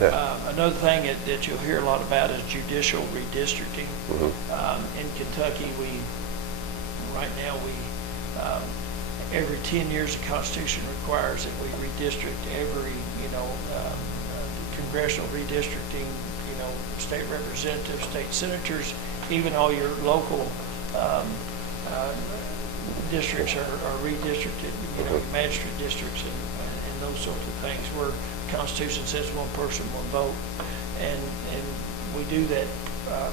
Another thing that you'll hear a lot about is judicial redistricting. In Kentucky, right now every 10 years the Constitution requires that we redistrict every, congressional redistricting, state representatives, state senators, even all your local districts are redistricted, magistrate districts and those sorts of things, where the Constitution says one person, one vote, and we do that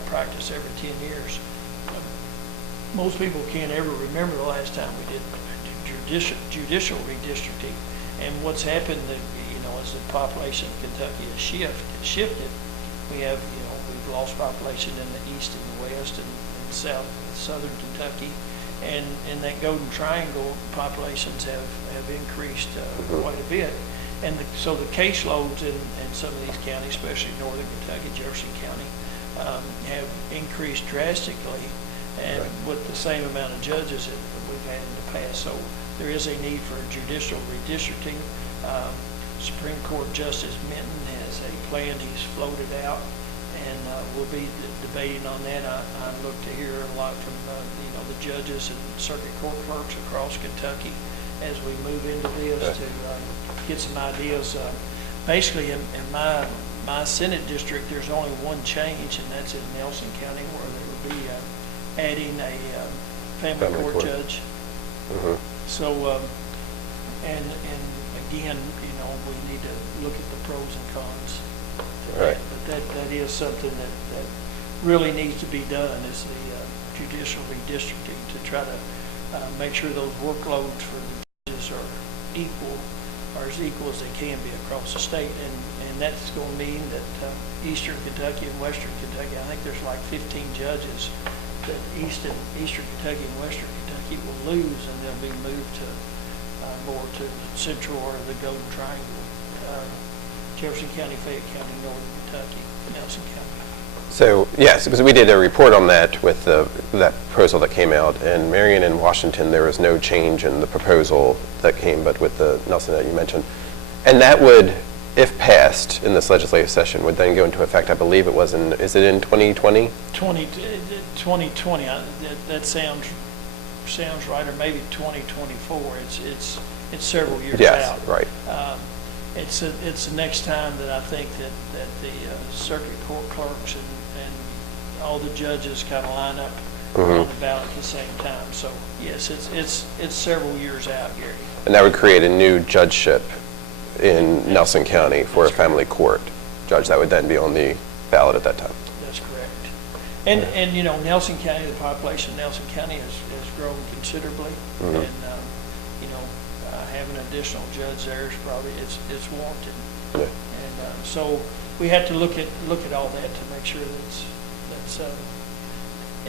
practice every 10 years. Most people can't ever remember the last time we did judicial redistricting, and what's happened, as the population of Kentucky has shifted, we've lost population in the east and the west and southern Kentucky, and in that Golden Triangle, populations have increased quite a bit, and so the caseloads in some of these counties, especially northern Kentucky, Jefferson County, have increased drastically, and with the same amount of judges that we've had in the past. So there is a need for judicial redistricting. Supreme Court Justice Minton has a plan he's floated out, and we'll be debating on that. I look to hear a lot from the judges and circuit court clerks across Kentucky as we move into this to get some ideas. Basically, in my Senate district, there's only one change, and that's in Nelson County, where they would be adding a family court judge. So, and again, we need to look at the pros and cons to that. But that is something that really needs to be done, is the judicial redistricting, to try to make sure those workloads for the judges are as equal as they can be across the state. And that's going to mean that Eastern Kentucky and Western Kentucky, I think there's like 15 judges that Eastern Kentucky and Western Kentucky will lose, and they'll be moved to more to Central or the Golden Triangle, Jefferson County, Fayette County, Northern Kentucky, Nelson County. So yes, because we did a report on that with that proposal that came out. In Marion and Washington, there was no change in the proposal that came, but with the Nelson that you mentioned, and that would, if passed in this legislative session, would then go into effect. I believe it was is it in 2020? 2020. That sounds right, or maybe 2024. It's several years out. Right. It's the next time that I think that the circuit court clerks and all the judges kind of line up on the ballot at the same time. So yes, it's several years out, Gary. And that would create a new judgeship in Nelson County for a family court judge that would then be on the ballot at that time. That's correct. And Nelson County, the population of Nelson County has grown considerably, and having an additional judge there is probably it's warranted. And so we have to look at all that to make sure that's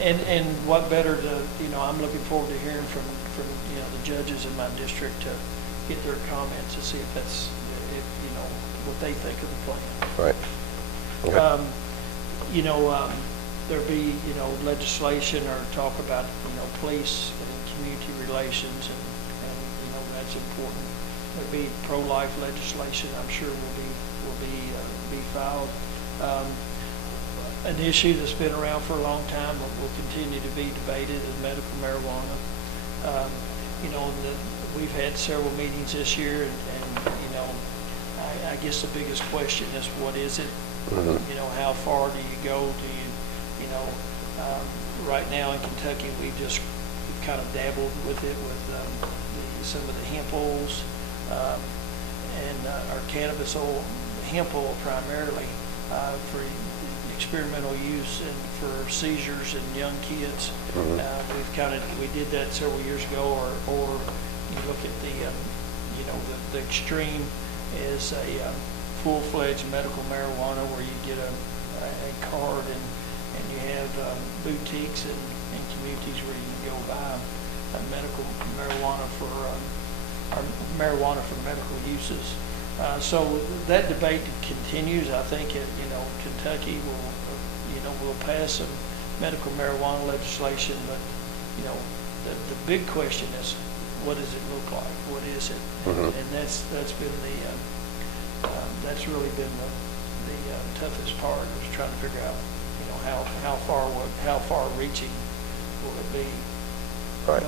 and what better to I'm looking forward to hearing from the judges in my district to get their comments to see if that's what they think of the plan. Right. Okay. There'll be legislation or talk about police and community relations, and that's important. There'll be pro-life legislation, I'm sure will be filed. An issue that's been around for a long time but will continue to be debated is medical marijuana. We've had several meetings this year, and I guess the biggest question is, what is it? How far do you go? Right now in Kentucky, we've kind of dabbled with it with some of the hemp oils and our cannabis oil, hemp oil primarily, for experimental use and for seizures in young kids. We did that several years ago, or you look at the extreme is a full-fledged medical marijuana, where you get a card and you have boutiques and communities where you can go buy medical marijuana for medical uses. So that debate continues. I think Kentucky will pass some medical marijuana legislation, but the big question is, what does it look like? What is it? And that's been that's really been toughest part was trying to figure out, you know, how far reaching will it be. Right.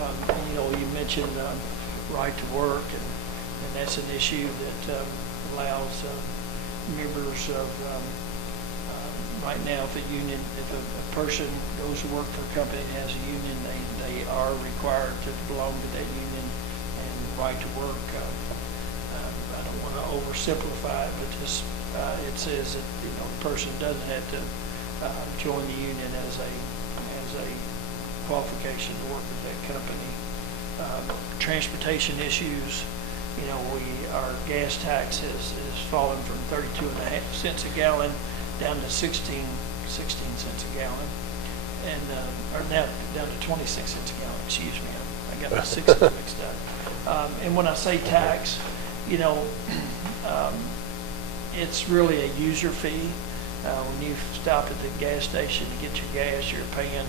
You know, you mentioned right to work, and that's an issue that allows members of, right now, if a person goes to work for a company that has a union, they are required to belong to that union and right to work. I don't want to oversimplify it, but just it says that, you know, the person doesn't have to join the union as a qualification to work with that company. Transportation issues, you know, our gas tax has fallen from 32.5 cents a gallon down to 16 cents a gallon, and or now down to 26 cents a gallon. Excuse me, I got my 60s mixed up. And when I say tax, you know, it's really a user fee. When you stop at the gas station to get your gas, you're paying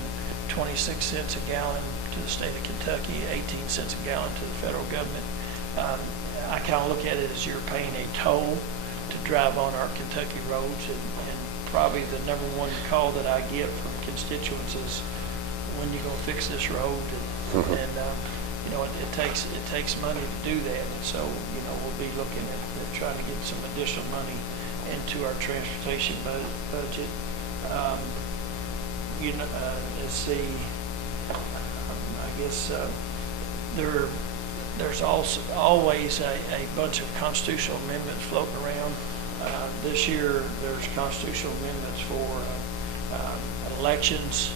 26 cents a gallon to the state of Kentucky, 18 cents a gallon to the federal government. I kind of look at it as you're paying a toll to drive on our Kentucky roads, and probably the number one call that I get from constituents is, when you gonna fix this road? And you know, it takes money to do that, and so, you know, we'll be looking at trying to get some additional money into our transportation budget. You know, let's see. I guess there's also always a bunch of constitutional amendments floating around. This year, there's constitutional amendments for elections.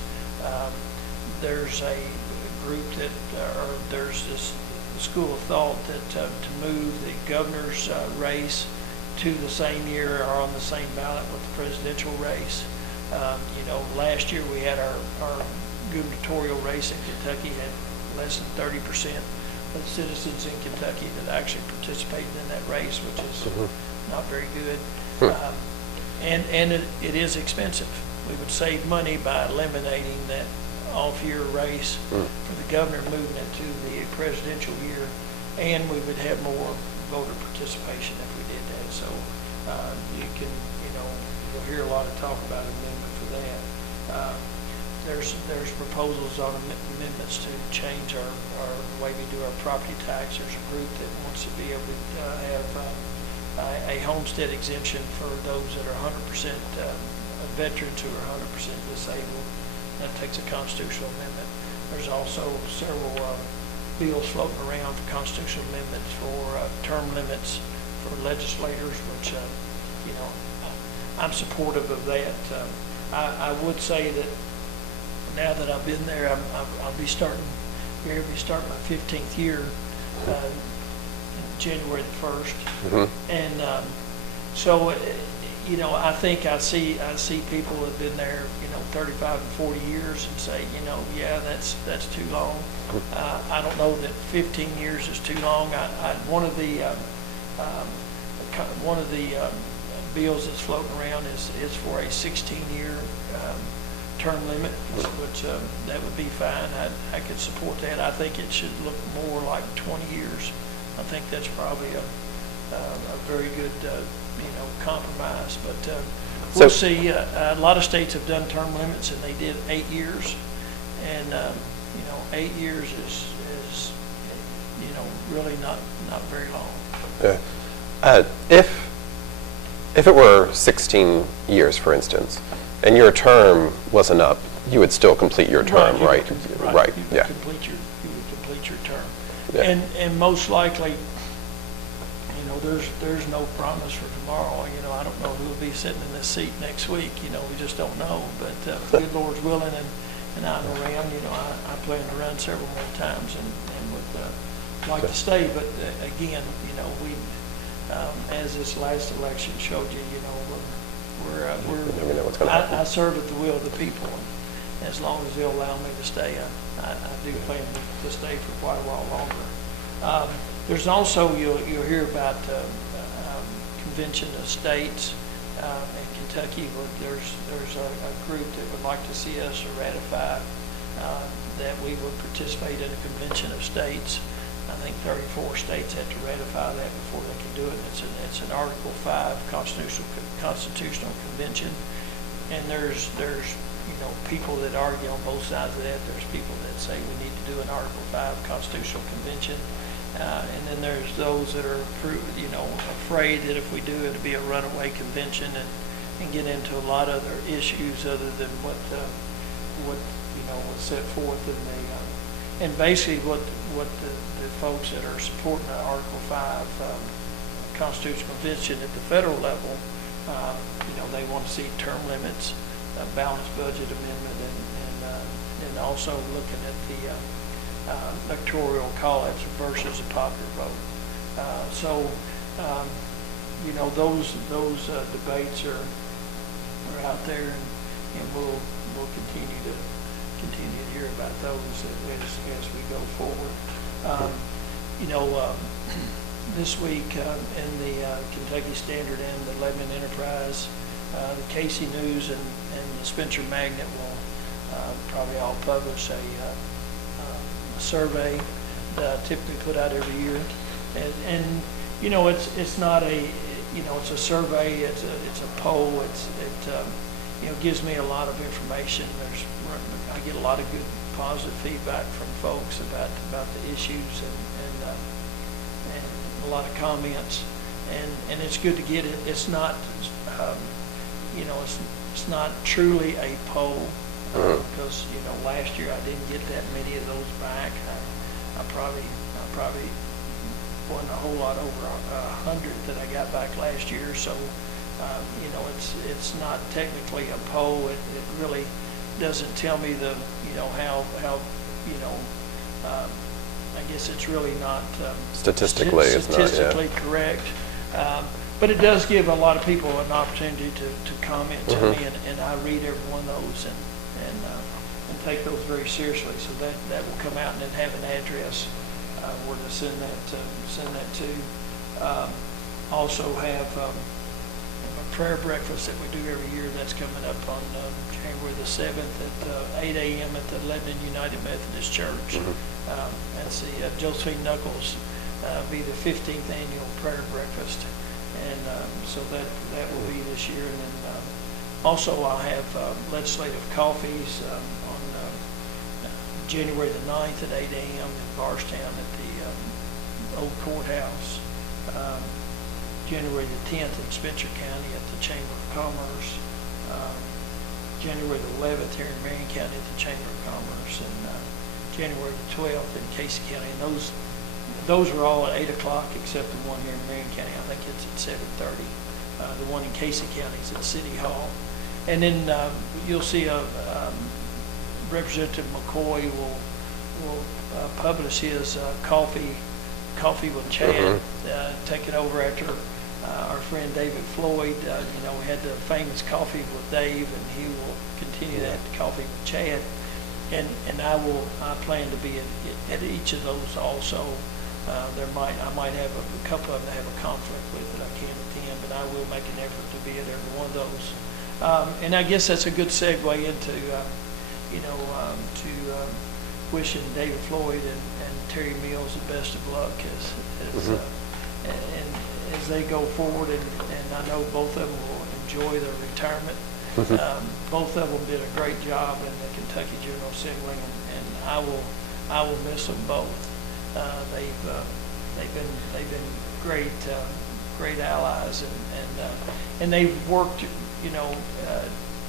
There's a group that, or there's this school of thought that to move the governor's race to the same year or on the same ballot with the presidential race. You know, last year we had our gubernatorial race in Kentucky had less than 30% of the citizens in Kentucky that actually participated in that race, which is not very good. And it is expensive. We would save money by eliminating that off-year race for the governor, moving it to the presidential year, and we would have more voter participation if we did that. So you can, you know, you'll hear a lot of talk about amendment for that. There's proposals on amendments to change our way we do our property tax. There's a group that wants to be able to have a homestead exemption for those that are 100% veterans who are 100% disabled. That takes a constitutional amendment. There's also several bills floating around for constitutional amendments for term limits for legislators, which, you know, I'm supportive of that. I would say that now that I've been there, I'll be starting my 15th year January the 1st. And so, you know, I think I see people that have been there, you know, 35 and 40 years and say, you know, yeah, that's too long. I don't know that 15 years is too long. One of the bills that's floating around is for a 16-year term limit, which that would be fine. I could support that. I think it should look more like 20 years. I think that's probably a very good, you know, compromise. But we'll see. A lot of states have done term limits, and they did 8 years. And you know, 8 years is you know, really not very long. If it were 16 years, for instance, and your term wasn't up, you would still complete your term, right? Right. You would complete your term. Yeah. And most likely, you know, there's no promise for tomorrow. You know, I don't know who'll be sitting in this seat next week. You know, we just don't know. But if the good Lord's willing and I'm around, you know, I plan to run several more times and would like to stay. But again, you know, we as this last election showed you, you know, I serve at the will of the people, and as long as they'll allow me to stay, I do plan to stay for quite a while longer. There's also, you'll hear about convention of states in Kentucky. There's a group that would like to see us ratify that we would participate in a convention of states. I think 34 states had to ratify that before they could do it. It's an Article 5 constitutional convention, and there's people that argue on both sides of that. There's people that say we need to do an Article 5 constitutional convention, and then there's those that are afraid that if we do it, it'll be a runaway convention and get into a lot of other issues other than what was set forth in the and basically what the folks that are supporting the Article 5 constitutional convention at the federal level, they want to see term limits, a balanced budget amendment, and also looking at the electoral college versus a popular vote. Those debates are out there, and we'll continue to hear about those as we go forward. This week in the Kentucky Standard and the Lebanon Enterprise, the Casey News and the Spencer Magnet will probably all publish a survey that I typically put out every year, and it's not a it's a survey, it's a poll, it gives me a lot of information. I get a lot of good positive feedback from folks about the issues and a lot of comments, and it's good to get it. It's not it's not truly a poll because last year I didn't get that many of those back. I probably wasn't a whole lot over 100 that I got back last year. So it's not technically a poll. It really doesn't tell me how I guess it's really not statistically correct. But it does give a lot of people an opportunity to comment to me, and I read every one of those and take those very seriously. So that will come out and then have an address where to send that to. Also have a prayer breakfast that we do every year. That's coming up on January the 7th at 8 a.m. at the Lebanon United Methodist Church. That's the Josephine Knuckles be the 15th annual prayer breakfast, and so that will be this year. And then also I'll have legislative coffees on January the 9th at 8 a.m. in Barstown at the old courthouse. January the 10th in Spencer County at the Chamber of Commerce. January the 11th here in Marion County at the Chamber of Commerce, and January the 12th in Casey County. And those are all at 8 o'clock except the one here in Marion County. I think it's at 7:30. The one in Casey County is at City Hall. And then you'll see Representative McCoy will publish his coffee with Chad, taking over after our friend David Floyd. We had the famous Coffee with Dave, and he will continue that Coffee with Chad. And I plan to be at each of those also. I might have a couple of them that have a conflict with that I can't attend, but I will make an effort to be at every one of those. And I guess that's a good segue into wishing David Floyd and Terry Mills the best of luck as they go forward, and I know both of them will enjoy their retirement. Both of them did a great job in the Kentucky General Assembly, and I will miss them both. They've been great allies, and they've worked.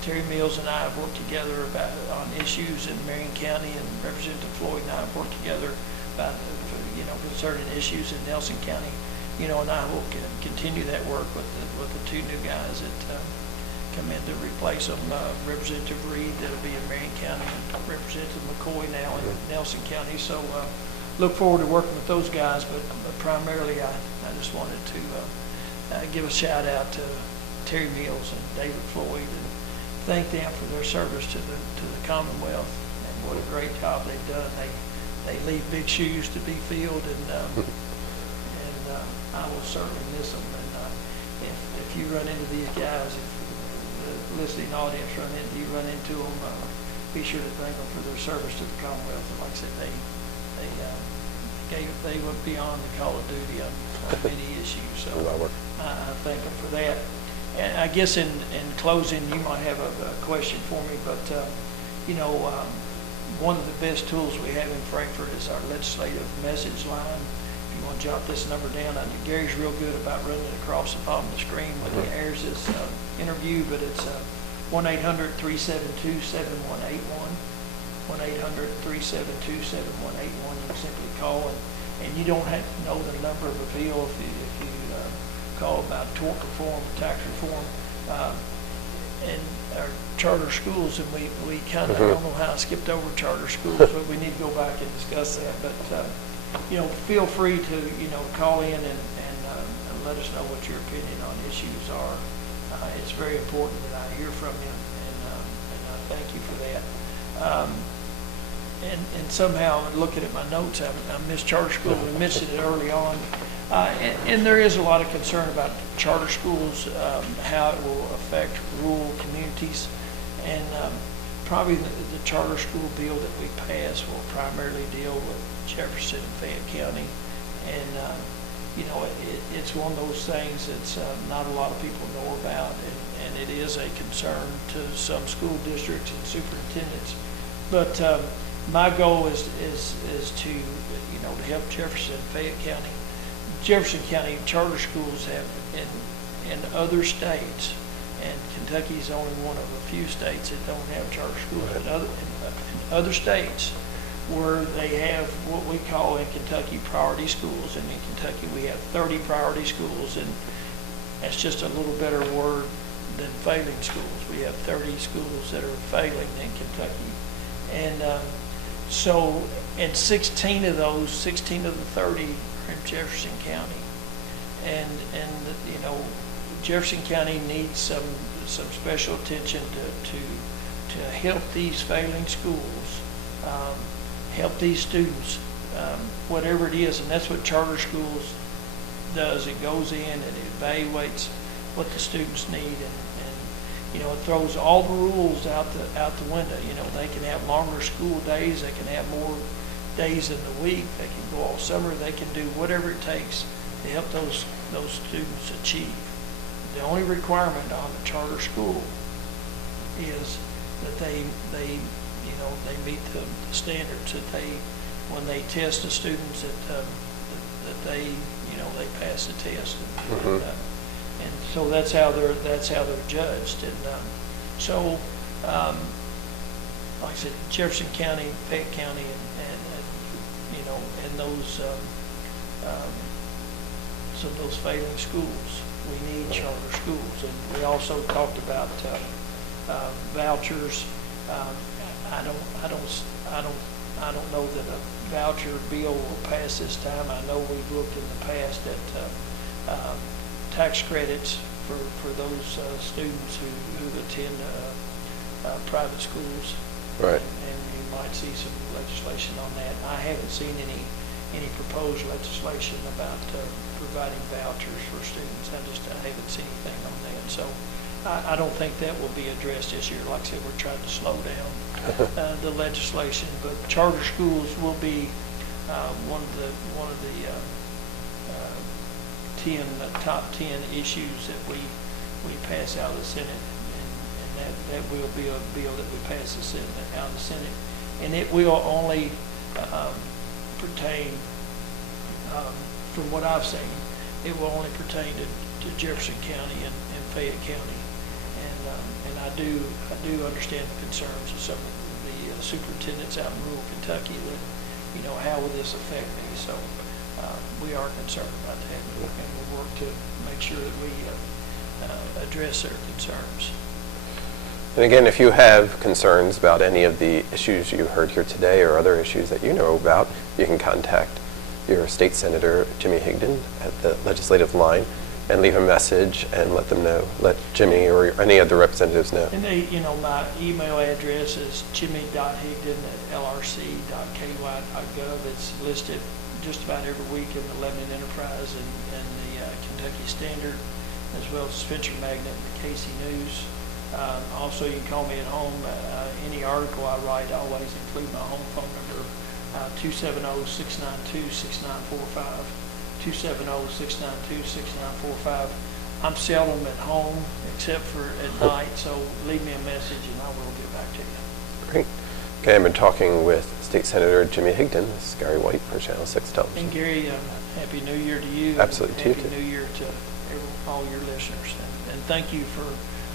Terry Mills and I have worked together on issues in Marion County, and Representative Floyd and I have worked together about concerning issues in Nelson County. And I will continue that work with the two new guys that come in to replace them. Representative Reed that'll be in Marion County, and Representative McCoy now in Nelson County. So look forward to working with those guys, but primarily I just wanted to give a shout out to Terry Mills and David Floyd and thank them for their service to the Commonwealth, and what a great job they've done. They leave big shoes to be filled, and I will certainly miss them. And if you run into these guys, if the listening audience run into them, be sure to thank them for their service to the Commonwealth. And like I said, they they went beyond the call of duty on many issues. So I thank them for that. And I guess in closing, you might have a question for me, but one of the best tools we have in Frankfort is our legislative message line. If you want to jot this number down, I know Gary's real good about running it across the bottom of the screen when he airs his interview, but it's 1-800-372-7181. 1-800-372-7181. You simply call, and you don't have to know the number of appeal if you call about tort reform, tax reform, and our charter schools. And we kind of, I don't know how I skipped over charter schools, but we need to go back and discuss that. But feel free to call in and let us know what your opinion on issues are. It's very important that I hear from you, and I thank you for that. And somehow, looking at my notes, I missed charter school. We mentioned it early on. And there is a lot of concern about charter schools, how it will affect rural communities. And probably the charter school bill that we pass will primarily deal with Jefferson and Fayette County. And, it's one of those things that's not a lot of people know about. And it is a concern to some school districts and superintendents. But my goal is to, to help Jefferson and Fayette County. Jefferson County charter schools have in other states, and Kentucky is only one of a few states that don't have charter schools. In other states where they have what we call in Kentucky priority schools, and in Kentucky we have 30 priority schools, and that's just a little better word than failing schools. We have 30 schools that are failing in Kentucky, and and 16 of those, 16 of the 30 are in Jefferson County, and Jefferson County needs some special attention to help these failing schools, help these students, whatever it is, and that's what charter schools does. It goes in and it evaluates what the students need, and it throws all the rules out the window. They can have longer school days, they can have more days in the week, they can go all summer, they can do whatever it takes to help those students achieve. The only requirement on the charter school is that they meet the standards, that when they test the students that they pass the test, and so that's how they're judged. And like I said, Jefferson County, Fayette County, and those some of those failing schools, we need charter schools. And we also talked about vouchers. I don't know that a voucher bill will pass this time. I know we've looked in the past at tax credits for those students who attend private schools. Right. And you might see some legislation on that. I haven't seen any proposed legislation about providing vouchers for students. I haven't seen anything on that. So I don't think that will be addressed this year. Like I said, we're trying to slow down the legislation, but charter schools will be one of the top 10 issues that we pass out of the Senate, and that will be a bill that we pass out of the Senate, and it will only pertain, from what I've seen, it will only pertain to Jefferson County and Fayette County, and I do understand the concerns of some of the superintendents out in rural Kentucky that, how will this affect me? So we are concerned about that, and we'll work to make sure that we address their concerns. And again, if you have concerns about any of the issues you heard here today or other issues that you know about, you can contact your State Senator Jimmy Higdon at the legislative line and leave a message and let them know, let Jimmy or any other representatives know. And my email address is jimmy.higdon@lrc.ky.gov. It's listed just about every week in the Lebanon Enterprise and the Kentucky Standard, as well as Venture Magnet and the Casey News. Also, you can call me at home. Any article I write, I always include my home phone number 270-692-6945, 270-692-6945. I'm seldom at home except for at night, so leave me a message and I will get back to you. Great. Okay, I've been talking with State Senator Jimmy Higdon. This is Gary White for Channel 6 Television. And Gary, Happy New Year to you. Absolutely, to you too. Happy New Year to all your listeners. And thank you for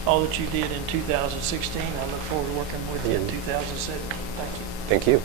all that you did in 2016. I look forward to working with you in 2017. Thank you. Thank you.